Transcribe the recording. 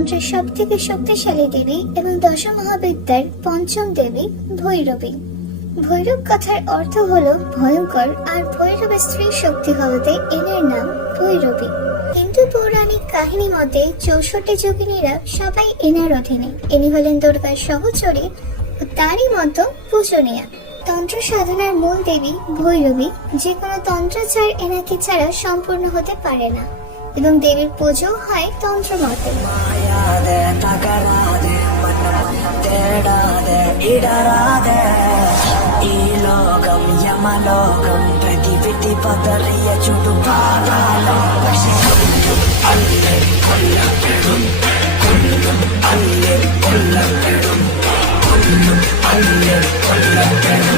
তন্ত্রের সব থেকে শক্তিশালী দেবী এবং দশ মহাবিদ্যার পঞ্চম দেবী ভৈরবী। ভৈরব কথার অর্থ হল ভয়ঙ্কর আর ভৈরবের স্ত্রী শক্তি হওয়াতে এনার নাম ভৈরবী। হিন্দু পৌরাণিক কাহিনী মতে চৌষট্টি যোগিনীরা সবাই এনার অধীনে। ইনি হলেন দুর্গার সহচরী ও তারই মতো পূজনীয়া। তন্ত্র সাধনার মূল দেবী ভৈরবী যে কোনো তন্ত্রাচার এনাকে ছাড়া সম্পূর্ণ হতে পারে না। এবং দেবীর পুজো হয় তন্ত্র মতে ఈడరాదే ఈ లోకం యమలోకం. ప్రతి విధి పదలియ చుడు పాదాలో. అల్లె కొల్లపెడుం కొల్లం